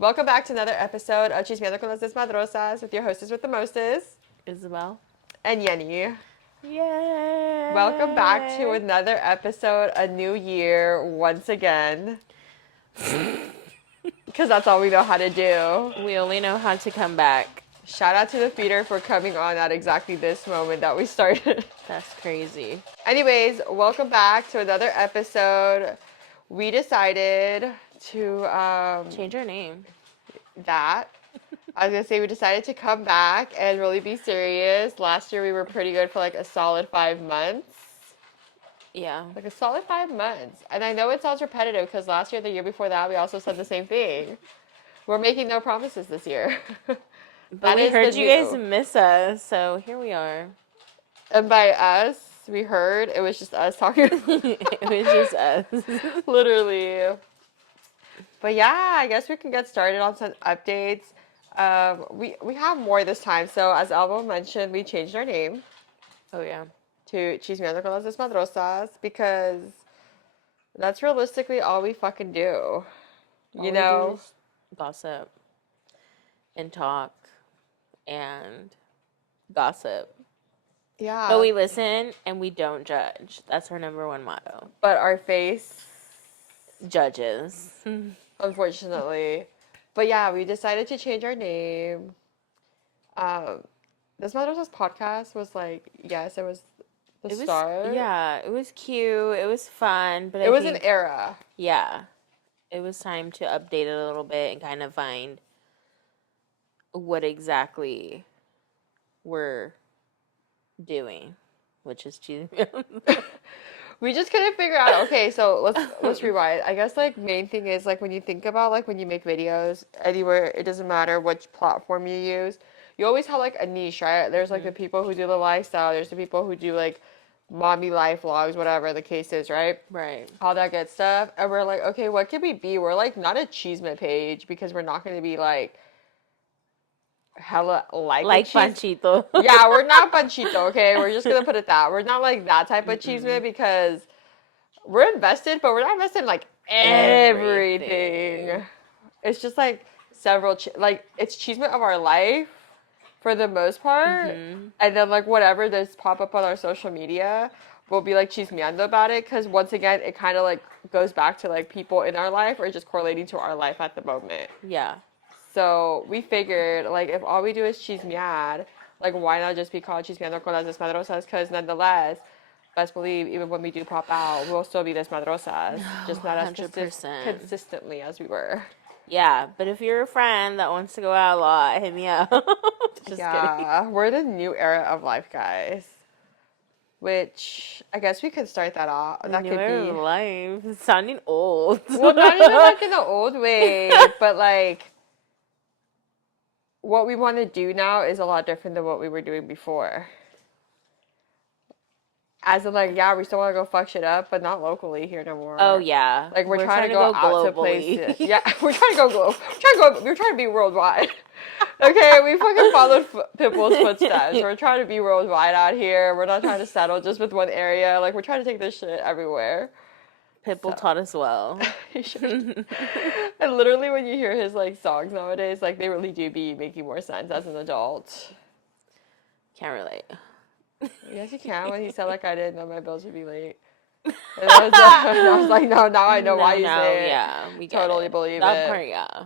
Welcome back to another episode of Chismeando con las Desmadrosas with your hostess with the mostest, Isabel. and Yenny. Yay! Welcome back to another episode, a new year, once again. Because that's all we know how to do. We only know how to come back. Shout out to the feeder for coming on at exactly this moment that we started. That's crazy. Anyways, welcome back to another episode. We decided to Change our name. that. I was gonna say we decided to come back and really be serious. Last year we were pretty good for like a solid 5 months. Yeah. Like a solid 5 months. And I know it sounds repetitive because last year, the year before that, we also said the same thing. We're making no promises this year. But we heard you guys miss us, so here we are. And by us, we heard it was just us talking. It was just us. Literally. But yeah, I guess we can get started on some updates. We have more this time. So as Alba mentioned, we changed our name Oh, yeah. to Chismeando con las Desmadrosas because that's realistically all we fucking do. All You we do know? is gossip and talk and gossip. Yeah. But we listen and we don't judge. That's our number one motto. But our face, Judges. unfortunately. But yeah, we decided to change our name. This Madrosa's podcast was like, yes, it was the start. Yeah, it was cute. It was fun. But It was an era. Yeah. It was time to update it a little bit and kind of find what exactly we're doing, which is choosing. We just couldn't figure out. Okay, so let's rewind. I guess like main thing is like when you think about like when you make videos anywhere, it doesn't matter which platform you use. You always have like a niche, right? There's like the people who do the lifestyle. There's the people who do like mommy life vlogs, whatever the case is, right? Right. All that good stuff. And we're like, okay, what could we be? We're like not a cheeseman page because we're not going to be like hella like Panchito. Yeah, we're not Panchito, okay? We're just gonna put it that. We're not like that type of cheeseman because we're invested, but we're not invested in like everything. It's just like several, like it's cheeseman of our life for the most part. And then like whatever does pop up on our social media, we'll be like chismeando about it because once again, it kind of like goes back to like people in our life or just correlating to our life at the moment. Yeah. So we figured, like, if all we do is chismear, like, why not just be called Chismeando con las Desmadrosas? Because nonetheless, best believe, even when we do pop out, we'll still be Desmadrosas. Just not as 100%. consistently as we were. Yeah, but if you're a friend that wants to go out a lot, hit me up. Just kidding. We're the new era of life, guys. Which, I guess we could start that off. That New could era be... of life. It's sounding old. Well, not even like in the old way, but like... What we want to do now is a lot different than what we were doing before. As in, like, yeah, we still want to go fuck shit up, but not locally here no more. Oh, yeah. Like, we're trying to go out globally. to places. Yeah, we're trying to go global. We're trying to be worldwide. Okay, we fucking followed Pitbull's footsteps. We're trying to be worldwide out here. We're not trying to settle just with one area. Like, we're trying to take this shit everywhere. Pitbull taught us well. And literally when you hear his like songs nowadays, like they really do be making more sense as an adult. Can't relate. Yes, you can. When he said like I didn't know my bills would be late. And I was like, no, now I know why you say it. Yeah, we totally believe that it. part, yeah.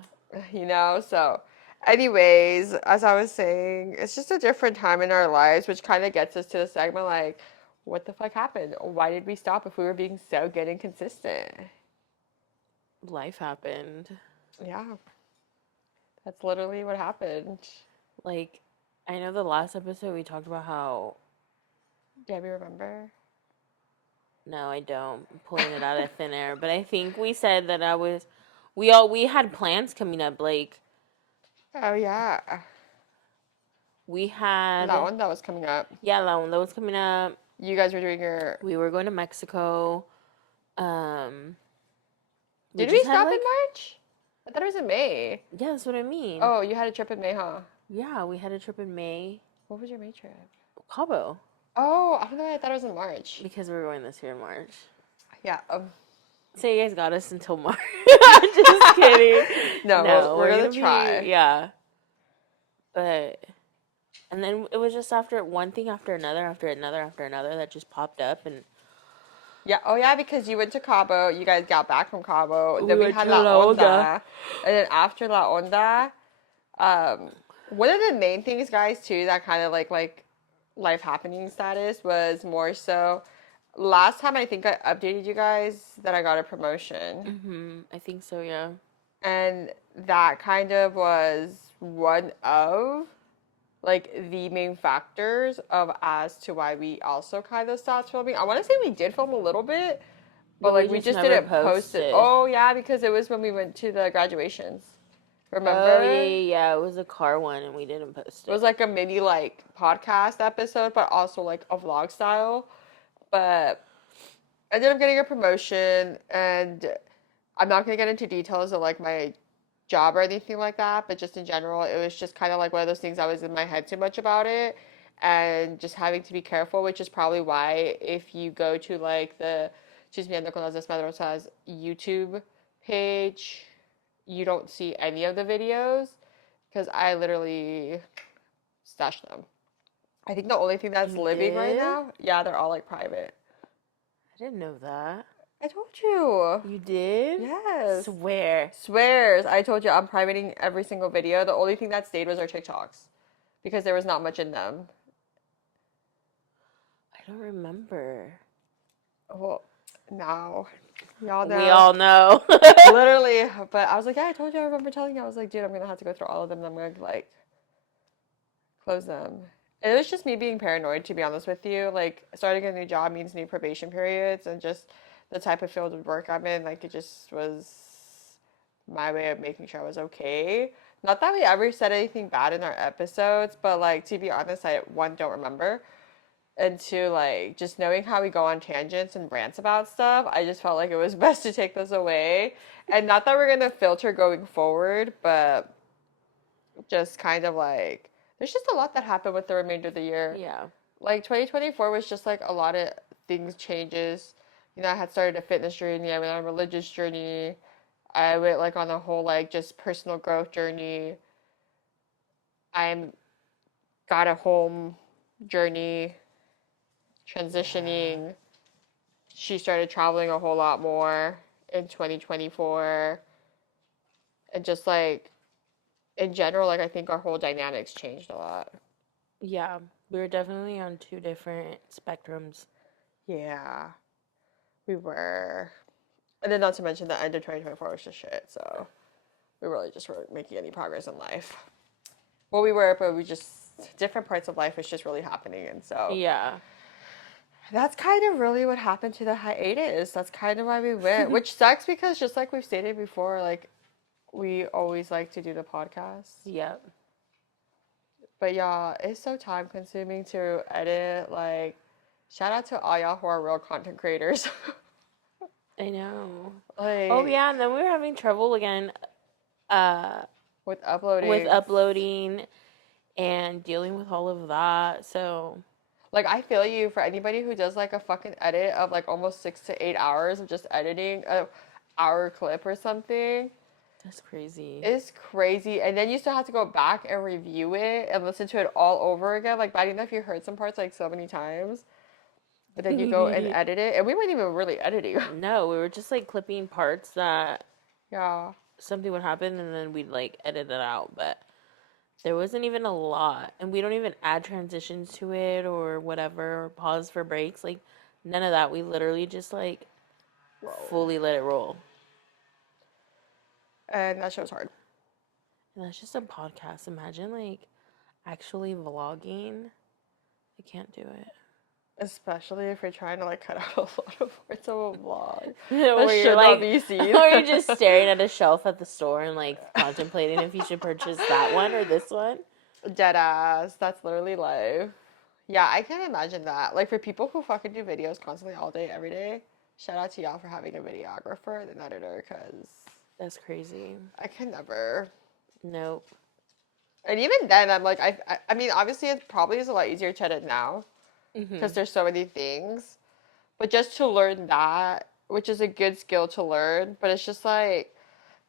You know, so anyways, as I was saying, it's just a different time in our lives, which kind of gets us to the segment like, what the fuck happened? Why did we stop if we were being so good and consistent? Life happened. Yeah. That's literally what happened. Like, I know the last episode we talked about how... Yeah, we remember? No, I don't. I'm pulling it out of thin air. But I think we said that we had plans coming up, like... Oh, yeah. We had... That one that was coming up. Yeah, that one that was coming up. You guys were doing your... We were going to Mexico. Did we stop in March? I thought it was in May. Yeah, that's what I mean. Oh, you had a trip in May, huh? Yeah, we had a trip in May. What was your May trip? Cabo. Oh, I don't know. I thought it was in March. Because we were going this year in March. Yeah. So you guys got us until March. Just kidding. No, we're gonna be, try. yeah. But and then it was just after one thing after another that just popped up, and Yeah. Oh yeah, because you went to Cabo. You guys got back from Cabo. we Then we went had to La La Onda. Onda, and then after La Onda, one of the main things, guys, too, that kind of like life happening status was more so. Last time I think I updated you guys that I got a promotion. I think so, yeah. And that kind of was one of like the main factors of as to why we also kind of stopped filming. I want to say we did film a little bit, but But we like we just just never didn't post it. posted. Oh yeah, because it was when we went to the graduations. Oh Remember? yeah, it was a car one, and we didn't post It was it. like a mini like podcast episode, but also like a vlog style. But I ended up getting a promotion, and I'm not gonna get into details of like my job or anything like that, but just in general, it was just kind of like one of those things I was in my head too much about it and just having to be careful, which is probably why if you go to like the Chismeando con las Desmadrosas YouTube page, you don't see any of the videos because I literally stashed them. I think the only thing that's You living right did? now, yeah, they're all like private. I didn't know that. I told you. You did? Yes. Swear. Swears. I told you I'm privating every single video. The only thing that stayed was our TikToks because there was not much in them. I don't remember. Well, now y'all know. We all know. Literally. But I was like, yeah, I told you. I remember telling you. I was like, dude, I'm gonna have to go through all of them. And I'm gonna like close them. And it was just me being paranoid, to be honest with you. Like starting a new job means new probation periods, and just the type of field of work I'm in. Like it just was my way of making sure I was okay. Not that we ever said anything bad in our episodes, but like to be honest, I one don't remember. And two, like just knowing how we go on tangents and rants about stuff, I just felt like it was best to take this away. And not that we're gonna filter going forward, but just kind of like there's just a lot that happened with the remainder of the year. Yeah. Like 2024 was just like a lot of things changes. You know, I had started a fitness journey, I went on a religious journey, I went like on a whole like just personal growth journey. I'm got a home journey, Yeah. transitioning. She started traveling a whole lot more in 2024. And just like in general, like I think our whole dynamics changed a lot. Yeah. We were definitely on two different spectrums. Yeah, we were. And then not to mention the end of 2024 was just shit. So we really just weren't making any progress in life. Well, we were, but we just different parts of life was just really happening, and so Yeah. that's kind of really what happened to the hiatus. That's kind of why we went, which sucks because just like we've stated before, like we always like to do the podcast. Yep. But y'all, it's so time consuming to edit. Like, shout out to all y'all who are real content creators. I know. Like, Oh yeah, and then we were having trouble again uh with uploading. with uploading and dealing with all of that. So Like, I feel you for anybody who does like a fucking edit of like almost 6 to 8 hours of just editing a hour clip or something. that's crazy. It's crazy. And then you still have to go back and review it and listen to it all over again. Like, I don't know if you heard some parts like so many times, but then you go and edit it. And we weren't even really editing. No, we were just like clipping parts that Yeah. something would happen and then we'd like edit it out, but there wasn't even a lot. And we don't even add transitions to it or whatever, or pause for breaks. Like none of that. We literally just like fully let it roll. And that show's hard. And that's just a podcast. Imagine like actually vlogging. I can't do it. Especially if you're trying to like cut out a lot of parts of a vlog. Where That you're should like, not be seen. or you're just staring at a shelf at the store and like contemplating if you should purchase that one or this one. Dead ass. That's literally life. Yeah, I can't imagine that. Like for people who fucking do videos constantly all day, every day, shout out to y'all for having a videographer and an editor because That's crazy. I can never. Nope. And even then, I'm like, I mean, obviously it probably is a lot easier to edit now because there's so many things. But just to learn that which is a good skill to learn, but it's just like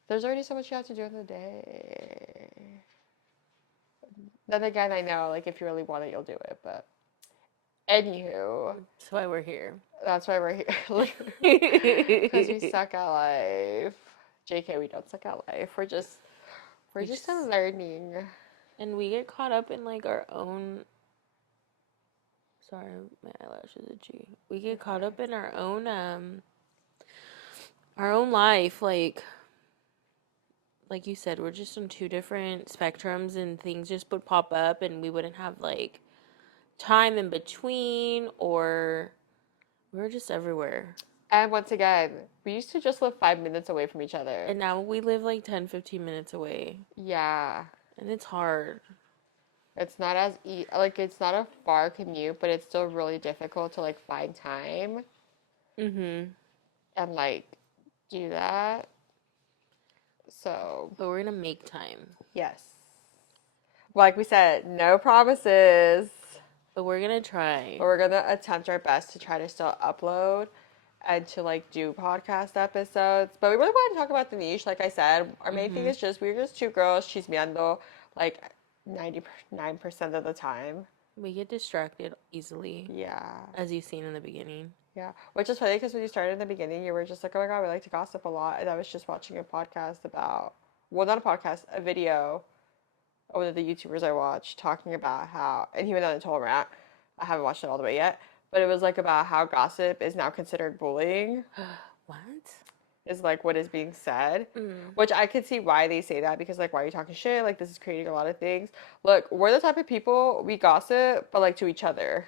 there's already so much you have to do in the day. Then again, I know like if you really want it, you'll do it. But anywho, That's why we're here. that's why we're here, literally, because we suck at life. JK, we don't suck at life. We're We just just learning. and we get caught up in like our own. Sorry, my eyelashes itchy. We get caught Okay. up in our own life, like you said, we're just on two different spectrums, and things just would pop up, and we wouldn't have like time in between, or we were just everywhere. And once again, we used to just live 5 minutes away from each other. And now we live like 10, 15 minutes away, Yeah, and it's hard. it's not as like it's not a far commute, but it's still really difficult to like find time Mm-hmm. and like do that. So, But we're gonna make time. yes. Like we said, no promises, But we're gonna try. but we're gonna attempt our best to try to still upload and to like do podcast episodes. But we really want to talk about the niche. Like I said, our main thing Mm-hmm. is just we're just two girls chismeando like 99% of the time. We get distracted easily, Yeah. as you've seen in the beginning. Yeah, which is funny because when you started in the beginning, you were just like, "Oh my God, we like to gossip a lot," and I was just watching a podcast about, well, not a podcast, a video of one of the YouTubers I watched talking about how, and he went on a total rant. I haven't watched it all the way yet, but it was like about how gossip is now considered bullying, What? is like what is being said, Mm. which I could see why they say that because like, why are you talking shit? Like, this is creating a lot of things. Look, we're the type of people we gossip, but like to each other.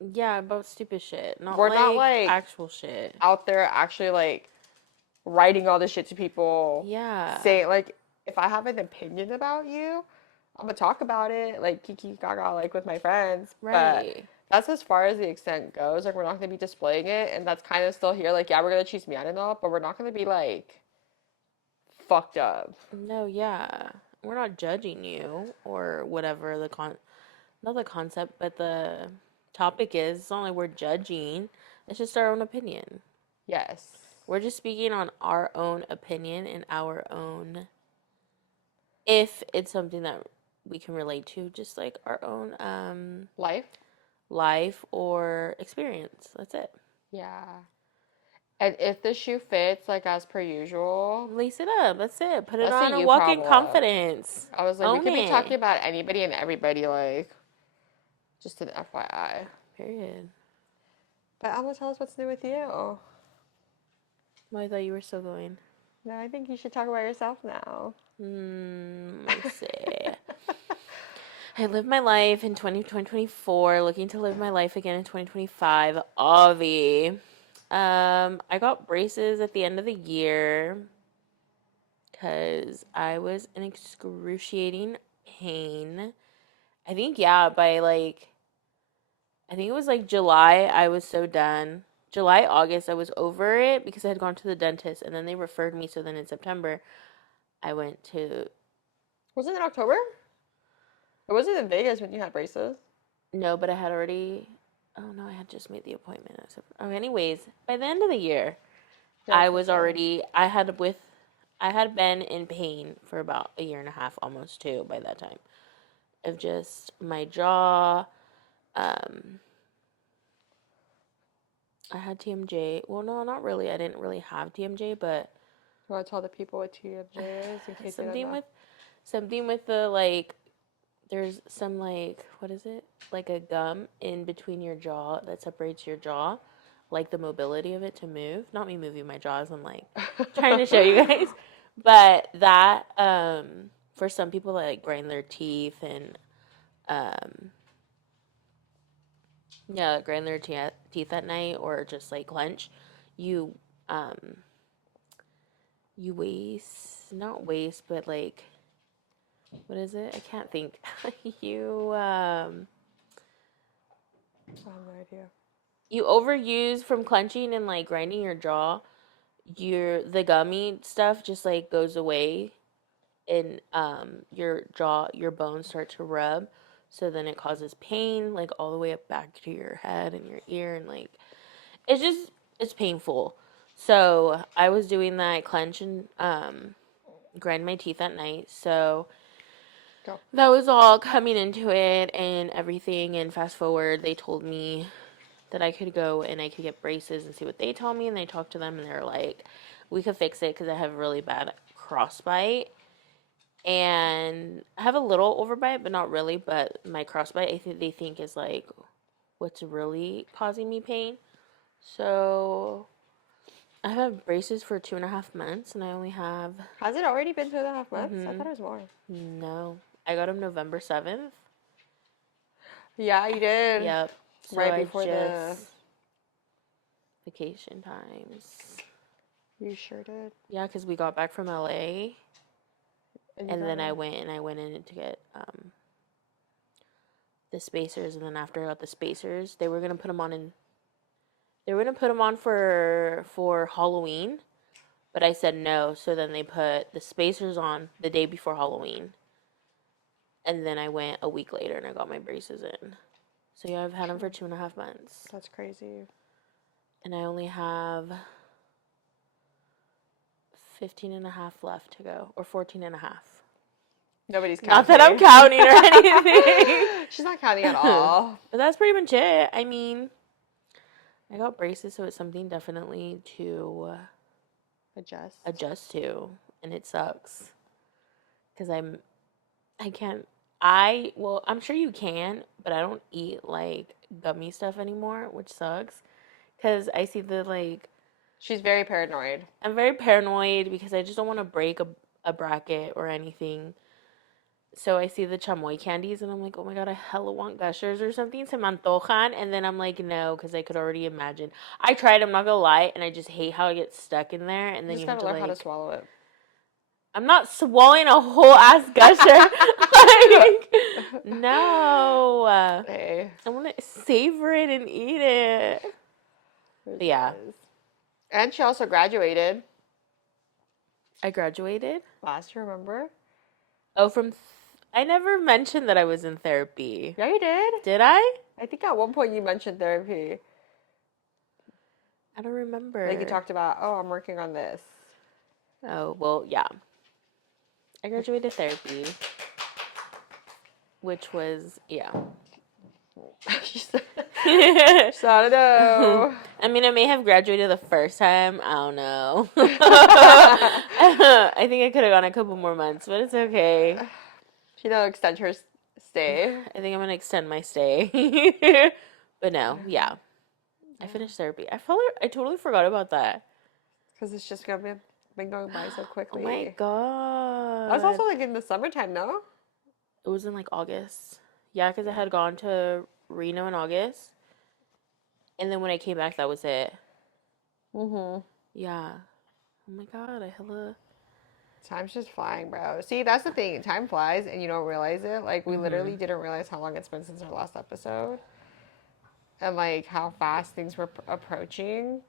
Yeah, about stupid shit, not We're not like like actual shit. out there actually like writing all this shit to people, Yeah. saying like if I have an opinion about you, I'm gonna talk about it like kiki gaga like with my friends. But Right. that's as far as the extent goes. Like we're not gonna be displaying it, and that's kind of still here. Like yeah, we're gonna choose me and all, but we're not gonna be like fucked up. No, yeah. We're not judging you or whatever not the concept, but the topic is. It's not like we're judging. It's just our own opinion. Yes, We're just speaking on our own opinion and our own, if it's something that we can relate to, just like our own life. life or experience. That's it. Yeah, and if the shoe fits, like as per usual, Lace it up. That's it. Put it that's on a and you walk in problem. confidence. I was like, we Own could be talking it. about anybody and everybody, like just an FYI. Period. But I'm gonna tell us what's new with you. Well, I thought you were still going. No, I think you should talk about yourself now. Let me see. I lived my life in 2024, looking to live my life again in 2025. Avi. I got braces at the end of the year because I was in excruciating pain. I think, yeah, I think it was like July, I was so done. July, August, I was over it because I had gone to the dentist and then they referred me. So then in September, I went to, Was it in October? Or was it in Vegas when you had braces? no, but I had already, oh no, I had just made the appointment. Oh, anyways, by the end of the year, Yeah, I that's was what I said. already, I had been in pain for about a year and a half, almost two by that time, of just my jaw. Um, I had TMJ. Well, no, not really. I didn't really have TMJ, but You want to tell the people what TMJ is in case they don't something know? with something with the like there's some like what is it? Like a gum in between your jaw that separates your jaw, like the mobility of it to move. Not me moving my jaws, I'm like trying to show you guys. But that for some people that like grind their teeth and um yeah, grind their teeth at night or just like clench, you um you waste not waste but like what is it? I can't think. you I have no idea. you overuse from clenching and like grinding your jaw, the gummy stuff just like goes away and your jaw your bones start to rub, so then it causes pain like all the way up back to your head and your ear, and like it's painful. So I was doing that clench and grind my teeth at night. So Go. that was all coming into it and everything. And fast forward, they told me that I could go and I could get braces and see what they told me. And they talked to them and they're like, we could fix it because I have really bad crossbite. And I have a little overbite, but not really. But my crossbite, I think they think is like what's really causing me pain. So I have braces for 2.5 months, and I only have Has it already been 2.5 months? I thought it was more. no. I got them November 7th. Yeah, you did. Yep. So Right I before just vacation times. You sure did. Yeah, because we got back from LA, And and then I went in to get the spacers, and then after I got the spacers, they were gonna put them on in. They were gonna put them on for Halloween, but I said no. So then they put the spacers on the day before Halloween, and then I went a week later and I got my braces in. So yeah, I've had them for 2.5 months, That's crazy. and I only have 15 and a half left to go, or 14 and a half. Nobody's counting. Not that I'm counting or anything. She's not counting at all. But that's pretty much it. I mean, I got braces, so it's something definitely to adjust to, and it sucks because I can't. I'm sure you can, but I don't eat like gummy stuff anymore, which sucks because I see the like. She's very paranoid. I'm very paranoid because I just don't want to break a bracket or anything. So I see the chamoy candies and I'm like, oh my god, I hella want gushers or something. Se me antojan. And then I'm like, no, because I could already imagine. I tried, I'm not gonna lie, and I just hate how it gets stuck in there. And then You just you gotta have to learn how to like. swallow it. I'm not swallowing a whole ass gusher. Like, no. Hey. I want to savor it and eat it. But yeah. And she also graduated I graduated. last year, remember? Oh, I never mentioned that I was in therapy. Yeah, you did. Did I? I think at one point you mentioned therapy. I don't remember. Like you talked about, oh, I'm working on this. Oh, well, yeah. I graduated therapy, which was, yeah. I don't know. I mean, I may have graduated the first time. I don't know. I think I could have gone a couple more months, but it's okay. She don't extend her stay. I think I'm going to extend my stay. But no, yeah. I finished therapy. I totally forgot about that. Because it's just been going by so quickly. Oh my god. I was also like in the summertime, no? It was in like August. Yeah, because I had gone to Reno in August. And then when I came back, that was it. Mm-hmm. Yeah. Oh my god, I hella. Time's just flying, bro. See, that's the thing. Time flies and you don't realize it. Like, we literally didn't realize how long it's been since our last episode. And, like, how fast things were approaching.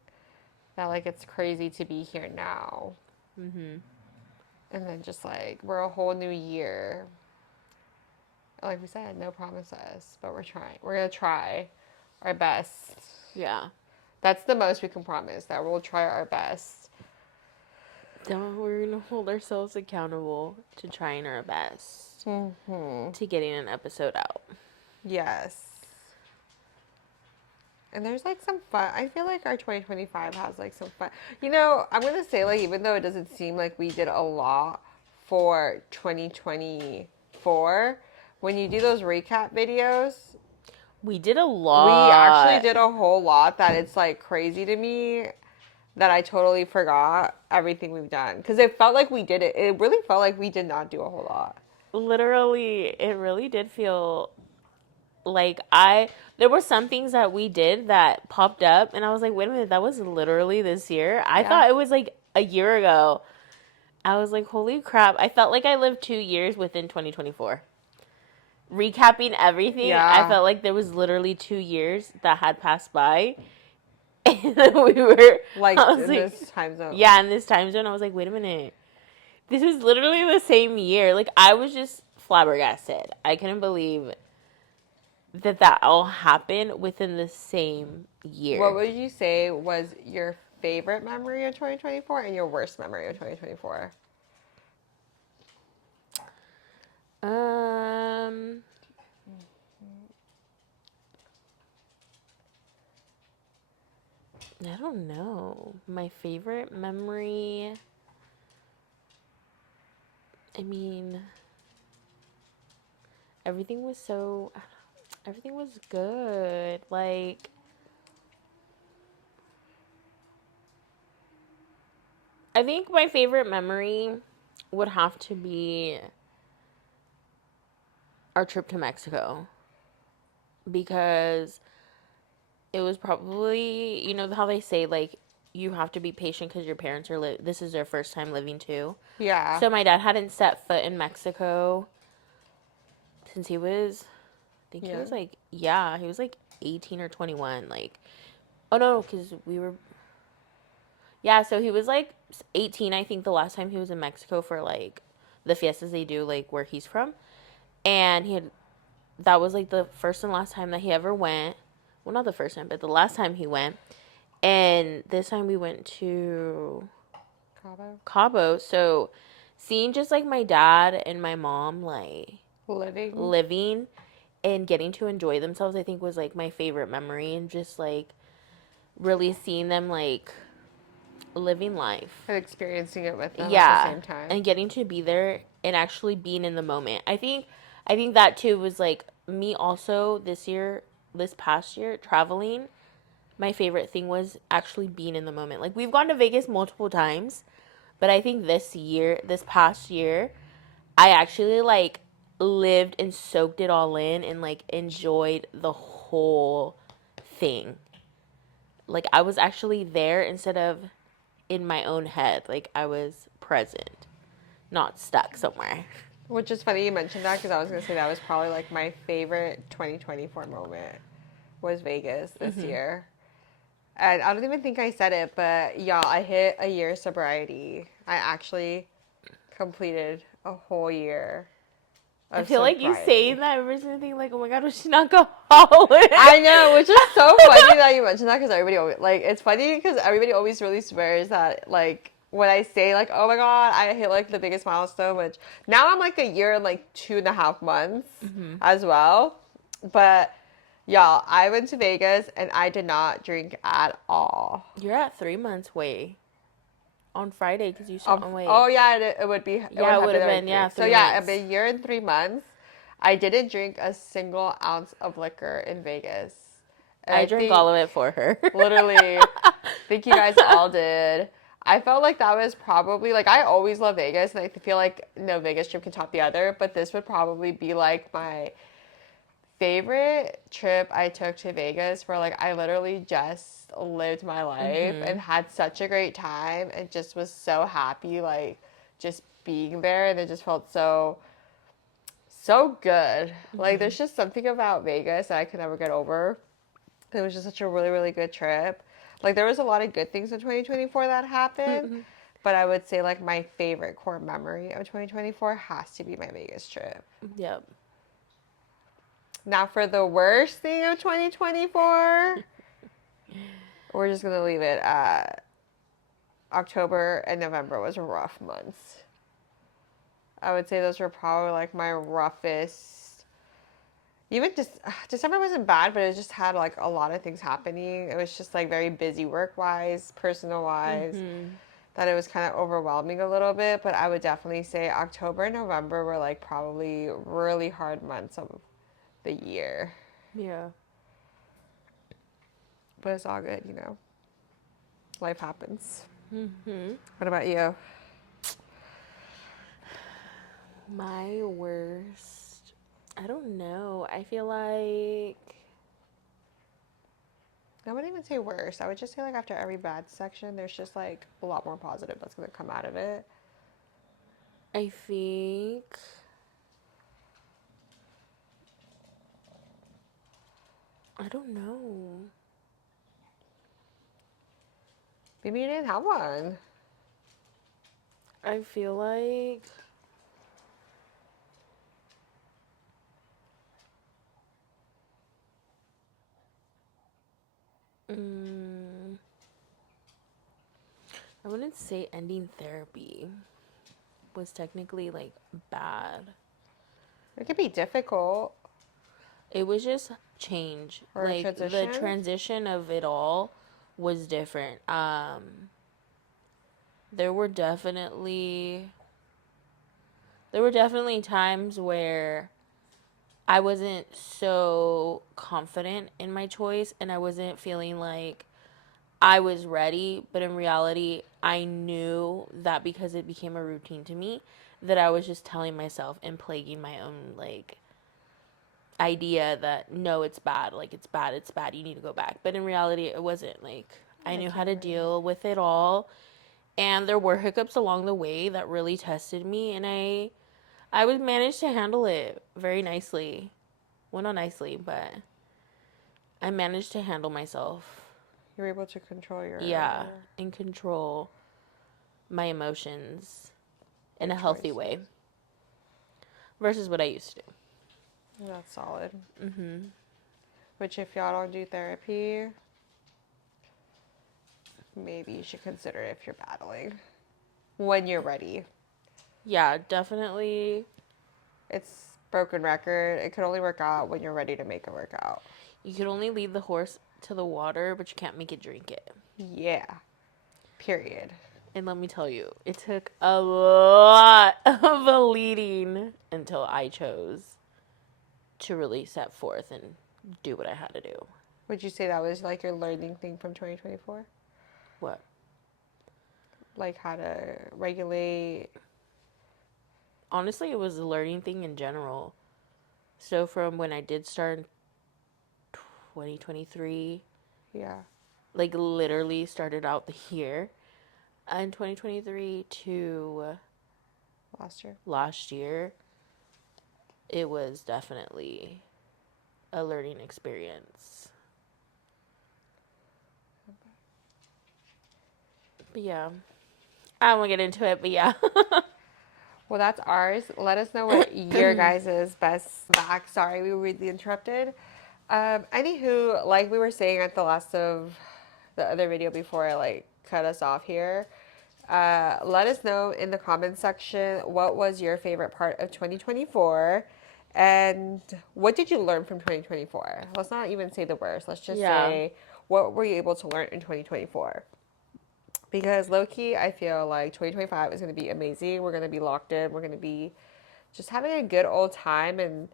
That, like, it's crazy to be here now. Mm-hmm. And then just, like, we're a whole new year. Like we said, no promises. But we're trying. We're going to try our best. Yeah. That's the most we can promise. That we'll try our best. Then we're going to hold ourselves accountable to trying our best. Mm-hmm. To getting an episode out. Yes. And there's like some fun. I feel like our 2025 has like some fun. You know, I'm going to say like, even though it doesn't seem like we did a lot for 2024, when you do those recap videos, we did a lot. We actually did a whole lot that it's like crazy to me that I totally forgot everything we've done. Because it felt like we did it. It really felt like we did not do a whole lot. Literally, it really did feel like there were some things that we did that popped up and I was like, wait a minute, that was literally this year. I thought it was like a year ago. I was like, holy crap. I felt like I lived 2 years within 2024. Recapping everything, I felt like there was literally 2 years that had passed by. And then we were like in this time zone. Yeah, in this time zone. I was like, wait a minute. This was literally the same year. Like, I was just flabbergasted. I couldn't believe that all happened within the same year. What would you say was your favorite memory of 2024 and your worst memory of 2024. I don't know. My favorite memory. I mean, everything was so. Everything was good. Like, I think my favorite memory would have to be our trip to Mexico because it was probably, how they say, like, you have to be patient because your parents are, this is their first time living too. Yeah. So my dad hadn't set foot in Mexico since he was, I think he was Yeah. like, yeah, he was like 18 or 21. Like, oh no, because we were, yeah, so he was like 18, I think, the last time he was in Mexico for like the fiestas they do, like where he's from. And that was like the first and last time that he ever went. Well, not the first time, but the last time he went. And this time we went to Cabo. So seeing just like my dad and my mom like living and getting to enjoy themselves, I think was like my favorite memory. And just like really seeing them like living life and experiencing it with them at the yeah same time. and getting to be there and actually being in the moment. I think that too was like me also this past year traveling. My favorite thing was actually being in the moment. Like, we've gone to Vegas multiple times, but I think this past year, I actually like lived and soaked it all in and like enjoyed the whole thing. Like, I was actually there instead of in my own head. Like, I was present, not stuck somewhere. Which is funny you mentioned that because I was going to say that was probably like my favorite 2024 moment was Vegas this year. And I don't even think I said it, but yeah, I hit a year sobriety. I actually completed a whole year I of feel like you sobriety. saying that, everybody's gonna think like, "Oh my god, was she not alcoholic?" I know, which is so funny that you mentioned that because everybody always, like, it's funny because everybody always really swears that, like, when I say, like, oh my god, I hit, like, the biggest milestone, which now I'm, like, a year and, like, 2.5 months as well. But, y'all, I went to Vegas and I did not drink at all. You're at 3 months. Wait, on Friday because you saw. Of, Oh wait, oh, yeah, it would be, it would yeah, it have would been have like been three. yeah So, three yeah, a months. year and 3 months. I didn't drink a single ounce of liquor in Vegas. And I I drank all think of it for her. literally, think you guys all did. I felt like that was probably like I always love Vegas, and I feel like no Vegas trip can top the other. But this would probably be like my favorite trip I took to Vegas, where like I literally just lived my life and had such a great time, and just was so happy, like just being there, and it just felt so good. Like there's just something about Vegas that I could never get over. It was just such a really, really good trip. Like there was a lot of good things in 2024 that happened, but I would say like my favorite core memory of 2024 has to be my Vegas trip. Yep. Now for the worst thing of 2024, we're just gonna leave it at October and November was rough months. I would say those were probably like my roughest. Even just December wasn't bad, but it just had like a lot of things happening. It was just like very busy work wise, personal wise, that it was kind of overwhelming a little bit. But I would definitely say October and November were like probably really hard months of the year. Yeah. But it's all good, you know. Life happens. What about you? My worst. I don't know. I feel like I wouldn't even say worse. I would just say like after every bad section, there's just like a lot more positive that's gonna come out of it. I think I don't know. Maybe you didn't have one. I feel like I wouldn't say ending therapy was technically like bad. It could be difficult It was just change. or a Like the transition. transition of it all was different. There were definitely times where I wasn't so confident in my choice and I wasn't feeling like I was ready, but in reality, I knew that because it became a routine to me that I was just telling myself and plaguing my own like idea that no, it's bad, like it's bad, you need to go back. But in reality, it wasn't. Like I I knew how can to relate. deal with it all, and there were hiccups along the way that really tested me, and I was managed to handle it very nicely. Well, not nicely, but I managed to handle myself. You're able to control Yeah, your and control my emotions in a healthy way choices. versus what I used to That's solid. do. Which, if y'all don't do therapy, maybe you should consider if you're battling when you're ready. Yeah, definitely. It's broken record. It can only work out when you're ready to make it work out. You can only lead the horse to the water, but you can't make it drink it. Yeah. Period. And let me tell you, it took a lot of a leading until I chose to really set forth and do what I had to do. Would you say that was like your learning thing from 2024? What? Like how to regulate? Honestly, it was a learning thing in general. So from when I did start in 2023, Yeah. like literally started out the year in 2023 to Last year. last year, it was definitely a learning experience. But yeah, I won't get into it, but yeah. Well, that's ours. Let us know what your guys' best back. Sorry, we were rudely interrupted. Anywho, like we were saying at the last of the other video before I like cut us off here, let us know in the comments section what was your favorite part of 2024 and what did you learn from 2024? Let's not even say the worst. Let's just Yeah. say what were you able to learn in 2024? Because low key, I feel like 2025 is going to be amazing. We're going to be locked in. We're going to be just having a good old time and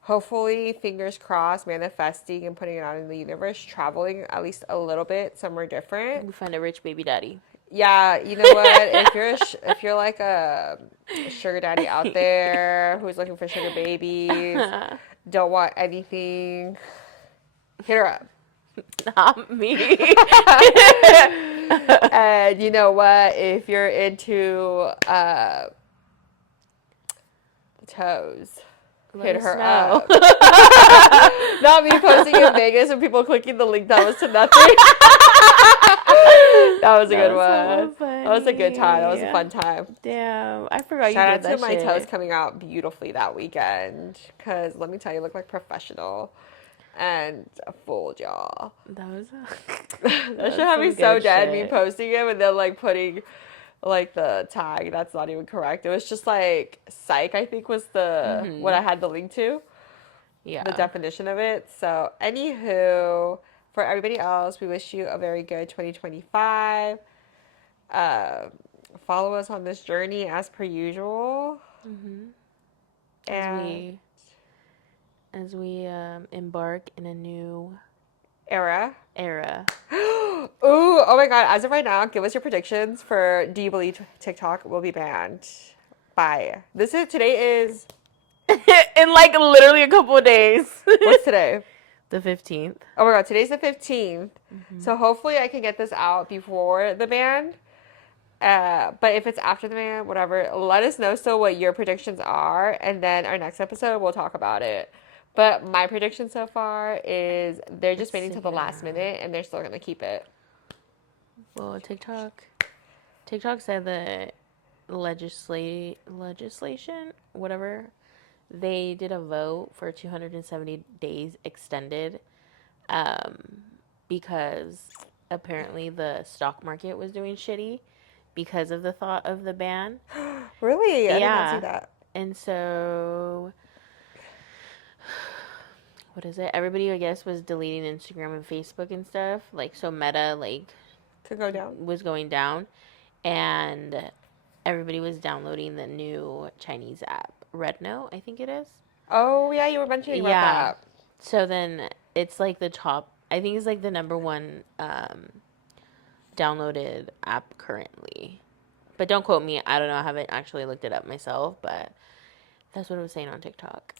hopefully, fingers crossed, manifesting and putting it out in the universe, traveling at least a little bit somewhere different. We find a rich baby daddy. Yeah, you know what? If you're like a sugar daddy out there who's looking for sugar babies, don't want anything, hit her up. Not me. And you know what? If you're into toes, Let hit us her know. up. Not me posting in Vegas and people clicking the link that was to nothing. That was a good one. That was a good time. That was a fun time. Damn, I forgot Shout you out did to that my toes shit. coming out beautifully that weekend. Because let me tell you, look like professional and fooled y'all. That was That should have me some so good dead, me shit. posting him and then like putting like the tag. That's not even correct. It was just like psych, I think was the what I had the link to, the Yeah. definition of it. So, anywho, for everybody else, we wish you a very good 2025. Uh, Follow us on this journey as per usual. As And we embark in a new era. era. Ooh, oh my god, as of right now, give us your predictions for do you believe TikTok will be banned by today is In like literally a couple of days. what's today? The 15th. Oh my god, today's the 15th. So hopefully I can get this out before the ban. But if it's after the ban, whatever, let us know still what your predictions are, and then our next episode we'll talk about it. But my prediction so far is they're just waiting till the last minute and they're still gonna keep it. Well, TikTok said that legislation, whatever, they did a vote for 270 days extended, because apparently the stock market was doing shitty, because of the thought of the ban. Really? I did not see Yeah. that. And so, what is it? Everybody, I guess, was deleting Instagram and Facebook and stuff. Like, so Meta, like, Could go down. was going down. And everybody was downloading the new Chinese app, Rednote, I think it is. Oh, yeah, you were mentioning about Yeah. that. So then it's like the top, I think it's like the number one downloaded app currently. But don't quote me. I don't know. I haven't actually looked it up myself, but that's what it was saying on TikTok.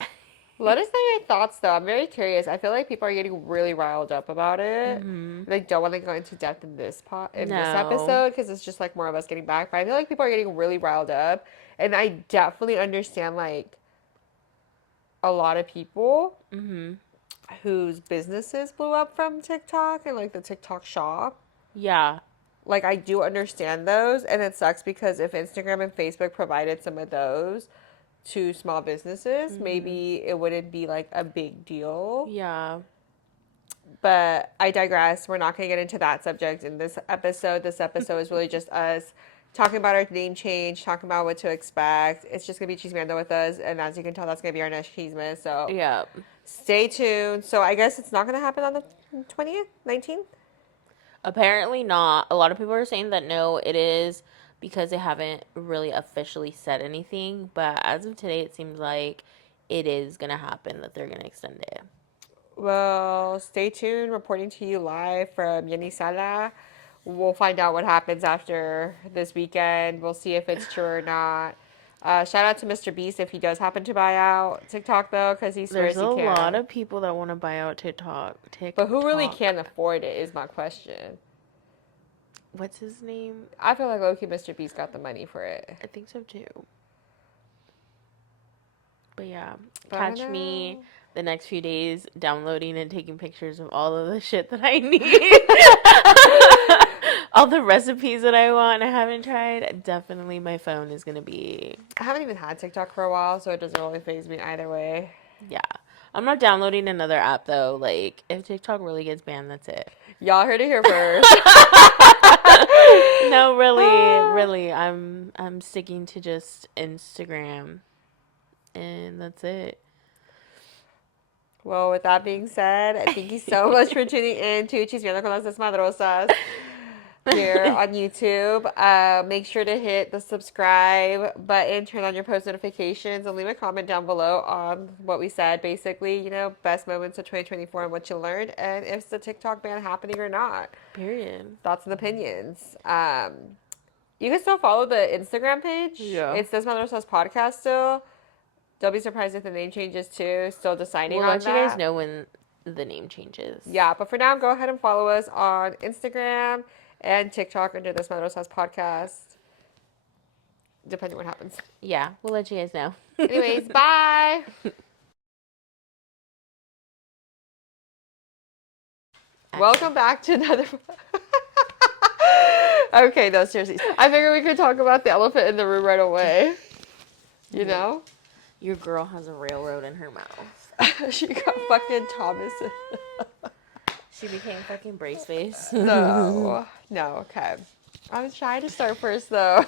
Let us know your thoughts, though. I'm very curious. I feel like people are getting really riled up about it. Mm-hmm. They don't want to go into depth in this No. episode because it's just like more of us getting back. But I feel like people are getting really riled up, and I definitely understand like a lot of people Mm-hmm. whose businesses blew up from TikTok and like the TikTok shop. Yeah. Like I do understand those, and it sucks because if Instagram and Facebook provided some of those to small businesses, Mm-hmm. maybe it wouldn't be like a big deal. Yeah. But I digress. We're not going to get into that subject in this episode. This episode is really just us talking about our name change, talking about what to expect. It's just going to be Chismando with us. And as you can tell, that's going to be our next Chisme. So Yeah. stay tuned. So I guess it's not going to happen on the 20th, 19th? Apparently not. A lot of people are saying that no, it is because they haven't really officially said anything. But as of today, it seems like it is going to happen, that they're going to extend it. Well, stay tuned. Reporting to you live from Yenisala. We'll find out what happens after this weekend. We'll see if it's true or not. Shout out to Mr. Beast if he does happen to buy out TikTok though, because he There's swears a he lot can. of people that want to buy out TikTok. But who really TikTok. can afford it is my question. What's his name? I feel like Loki Mr. Beast got the money for it. I think so too. But yeah, But I catch don't me know. the next few days downloading and taking pictures of all of the shit that I need. All the recipes that I want and I haven't tried. Definitely my phone is going to be. I haven't even had TikTok for a while, so it doesn't really faze me either way. Yeah. I'm not downloading another app though. Like, if TikTok really gets banned, that's it. Y'all heard it here first. No, really. I'm sticking to just Instagram. And that's it. Well, with that being said, thank you so much for tuning in to Chismeando con las Desmadrosas here on YouTube. Make sure to hit the subscribe button, turn on your post notifications, and leave a comment down below on what we said. Basically, best moments of 2024 and what you learned, and if the TikTok ban happening or not. Period. Thoughts and opinions. You can still follow the Instagram page. Yeah. It's Desmadrosas Podcast still. Don't be surprised if the name changes too. Still deciding We'll on let that. you guys know when the name changes. Yeah, but for now, go ahead and follow us on Instagram and TikTok under the Madrosas Podcast, depending what happens. Yeah, we'll let you guys know. Anyways, bye. Welcome back to another. Okay, no, seriously. I figured we could talk about the elephant in the room right away. You know? Your girl has a railroad in her mouth. She got fucking Thomas. She became fucking Braceface. No, okay. I was trying to start first, though.